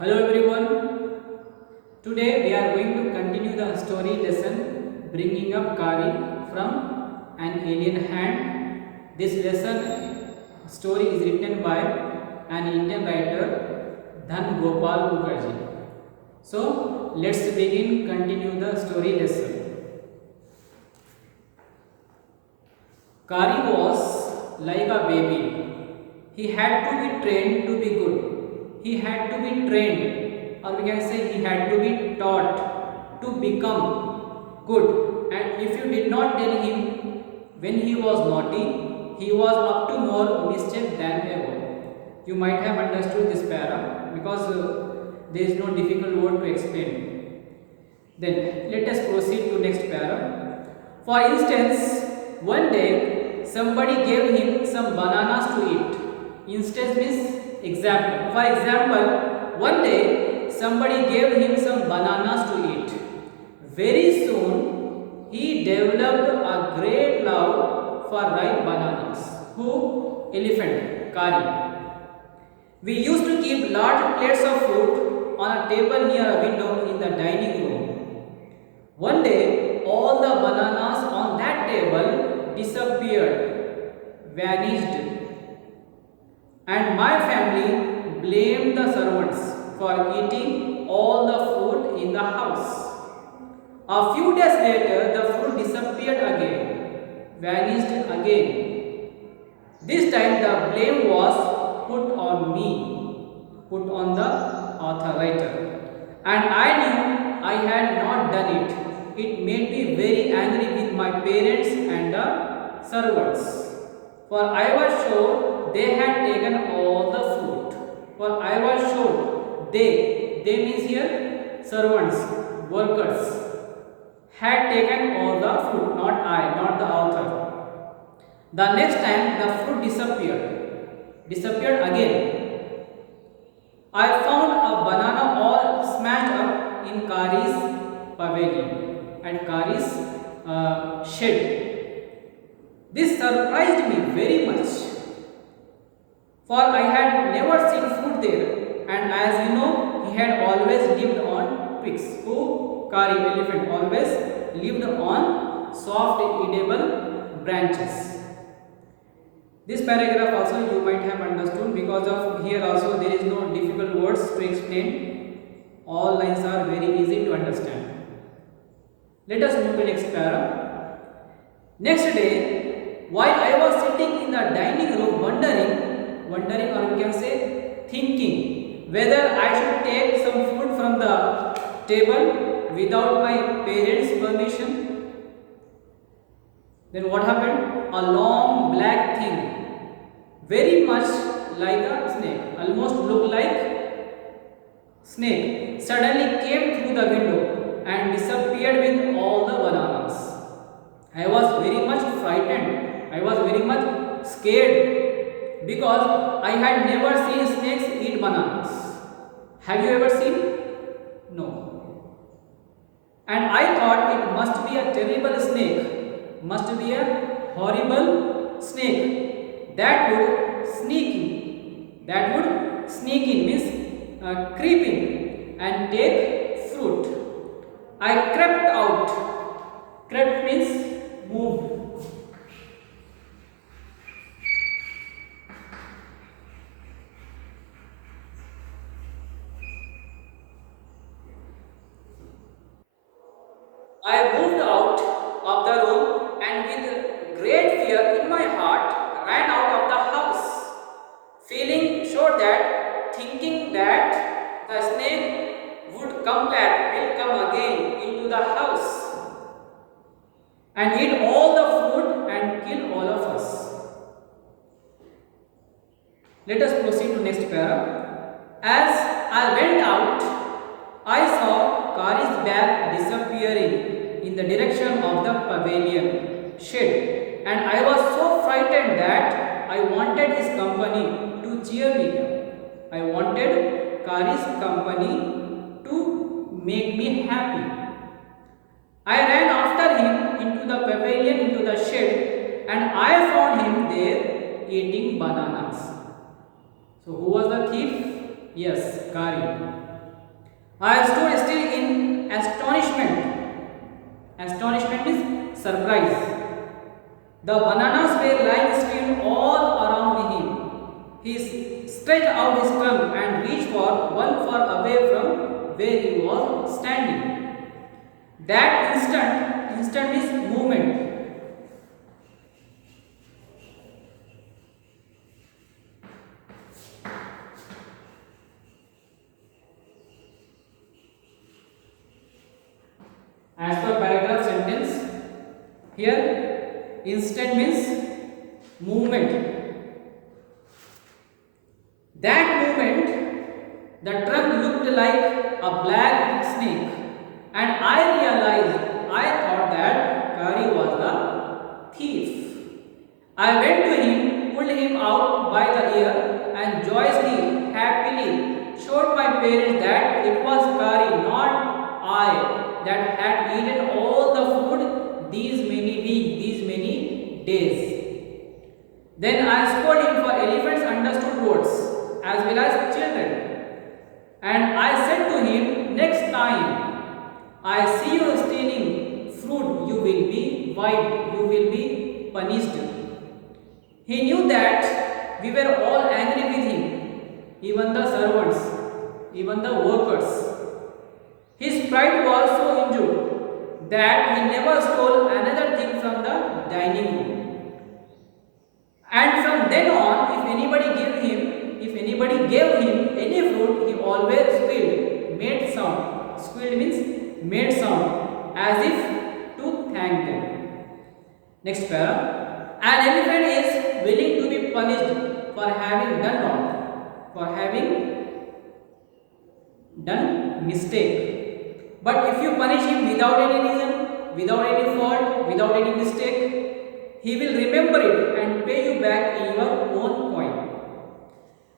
Hello everyone. Today we are going to continue the story lesson bringing up Kari from an alien hand. This lesson story is written by an Indian writer Dhan Gopal Mukherjee. So let's continue the story lesson. Kari was like a baby. He had to be trained to be good. He had to be trained, or we can say he had to be taught to become good. And if you did not tell him when he was naughty, he was up to more mischief than ever. You might have understood this para because there is no difficult word to explain. Then let us proceed to next para. For instance, one day somebody gave him some bananas to eat. Instance means example. For example, one day somebody gave him some bananas to eat. Very soon he developed a great love for ripe bananas. Who? Elephant, Kari. We used to keep large plates of food on a table near a window in the dining room. One day all the bananas on that table disappeared, vanished, and my family blamed the servants for eating all the food in the house. A few days later, the food disappeared again, vanished again. This time the blame was put on me, put on the author writer. And I knew I had not done it. It made me very angry with my parents and the servants. For I was sure they had taken all the food. For I was sure they means here servants, workers, had taken all the food, not I, not the author. The next time the fruit disappeared again. I found a banana all smashed up in Kari's pavilion and Kari's shed. This surprised me very much, for I had never seen food there, and as you know, he had always lived on twigs. Who? Kari, elephant, always lived on soft edible branches. This paragraph also you might have understood, because of here also there is no difficult words to explain. All lines are very easy to understand. Let us move to next para. Next day, while I was sitting in the dining room wondering, or we can say thinking, whether I should take some food from the table without my parents' permission, then what happened? A long black thing, very much like a snake, almost looked like snake, suddenly came through the window and disappeared with all the bananas. I was very much frightened. I was very much scared because I had never seen snakes eat bananas. Have you ever seen? No. And I thought it must be a terrible snake, must be a horrible snake that would sneak in means creep in and take fruit. I crept out. Crept means moved. I moved out of the room and with great fear in my heart ran out of the house, feeling sure that, thinking that the snake would come back, will come again into the house and eat all the food and kill all of us. Let us proceed to next para. As I went out, I saw Kari's bag disappearing in the direction of the pavilion shed, and I was so frightened that I wanted his company to cheer me up. I wanted Kari's company to make me happy. I ran after him into the pavilion, into the shed, and I found him there eating bananas. So who was the thief? Yes, Kari. I stood still in astonishment. Astonishment is surprise. The bananas were lying still all around him. He stretched out his trunk and reached for one far away from where he was standing. That instant is movement. As per paragraph sentence, here instant means movement. That moment, the trunk looked like a black snake, and I realized I thought that Kari was the thief. I went to him, pulled him out by the ear, and joyously, happily showed my parents that it was Kari, not I, that had eaten all the food these many weeks, these many days. Then I scolded him for elephants understood words as well as children. And I said to him, next time I see you stealing fruit, you will be wiped, you will be punished. He knew that we were all angry with him, even the servants, even the workers. His pride was so injured that he never stole another thing from the dining room. And from then on, if anybody gave him any fruit, he always squealed, made sound. Squealed means made sound, as if to thank them. Next para. An elephant is willing to be punished for having done wrong, for having done mistake. But if you punish him without any reason, without any fault, without any mistake, he will remember it and pay you back in your own coin.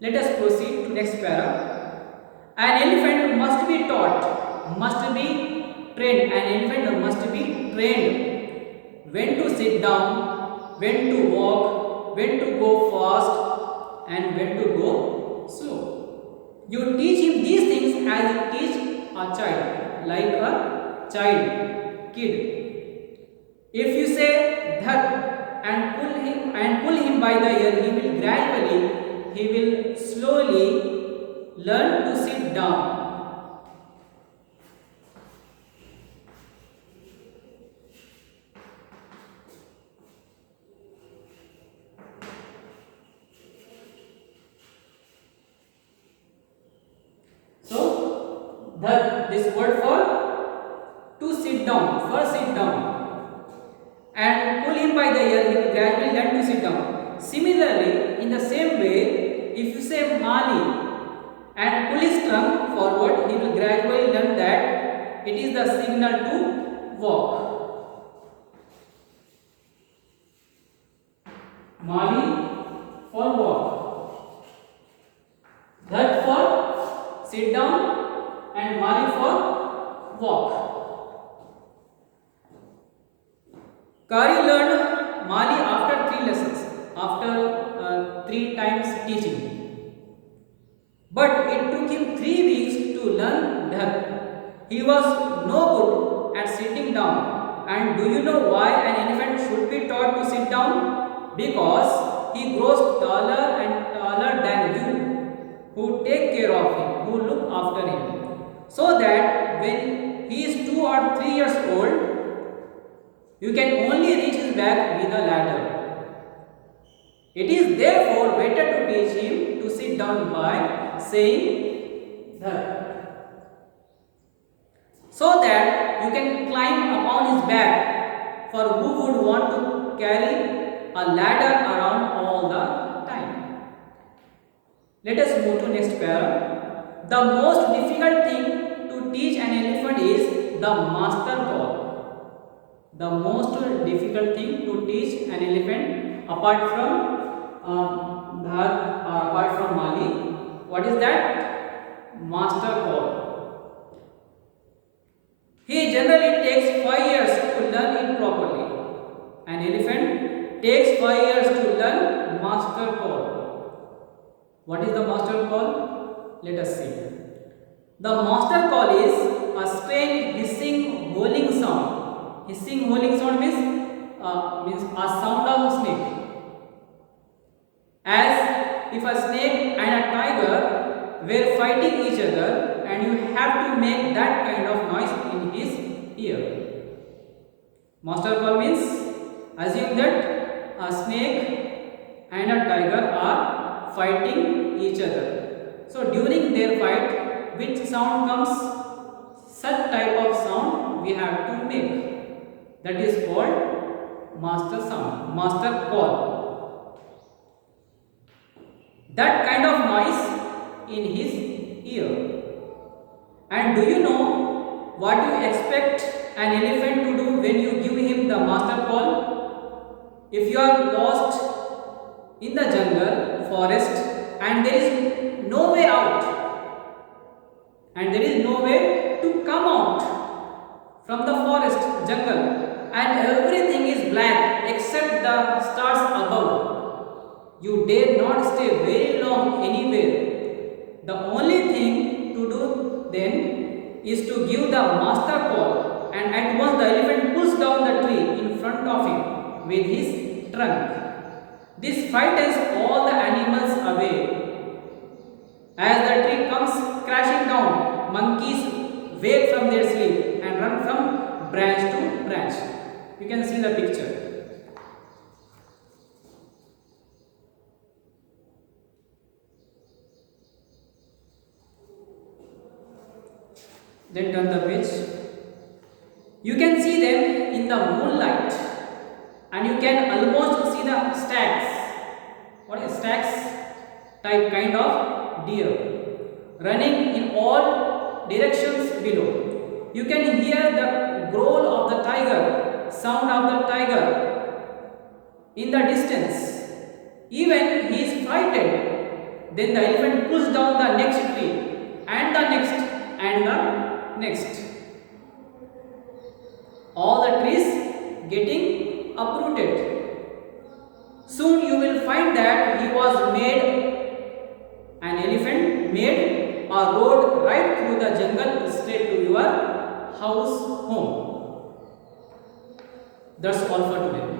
Let us proceed to next para. An elephant must be taught, must be trained. An elephant must be trained when to sit down, when to walk, when to go fast, and when to go slow. You teach him these things as you teach a child, like a child, kid. If you say dhar and pull him by the ear, he will slowly learn to sit down. So, this word for to sit down, first sit down. And pull him by the ear, he will gradually learn to sit down. Similarly, in the same way, if you say Mali and pull his trunk forward, he will gradually learn that it is the signal to walk. Mali for walk. That for sit down and Mali for walk. Kari learned Mali after 3 lessons, after 3 times teaching. But it took him 3 weeks to learn Dhar. He was no good at sitting down. And do you know why an elephant should be taught to sit down? Because he grows taller and taller than you, who take care of him, who look after him. So that when he is 2 or 3 years old, you can only reach his back with a ladder. It is therefore better to teach him to sit down by saying Dhar, so that you can climb upon his back, for who would want to carry a ladder around all the time. Let us move to next para. The most difficult thing to teach an elephant is the master call. The most difficult thing to teach an elephant apart from Dhar or apart from Mali, what is that? Master call. He generally takes 5 years to learn it properly. An elephant takes 5 years to learn master call. What is the master call? Let us see. The master call is a strange hissing howling sound. Hissing howling sound means a sound of snake. As if a snake and a tiger were fighting each other, and you have to make that kind of noise in his ear. Master call means assume that a snake and a tiger are fighting each other. So during their fight, which sound comes? Such type of sound we have to make. That is called master sound, master call. That kind of noise in his ear. And do you know what you expect an elephant to do when you give him the master call? If you are lost in the jungle, forest, and there is no way out, and there is no way to come out from the forest, jungle, and everything is black except the stars above, you dare not stay very long anywhere. The only thing to do then is to give the master call, and at once the elephant pulls down the tree in front of him with his trunk. This frightens all the animals away. As the tree comes crashing down, monkeys wake from their sleep and run from branch to branch. You can see the picture. Then turn the page. You can see them in the moonlight, and you can almost see the stacks. What is stacks? Type kind of deer running in all directions below. You can hear the growl of the tiger, sound of the tiger in the distance. Even he is frightened. Then the elephant pulls down the next tree, and the next, and the next. All the trees getting uprooted. Soon you will find that an elephant made a road right through the jungle straight to your house, home. That's all for today.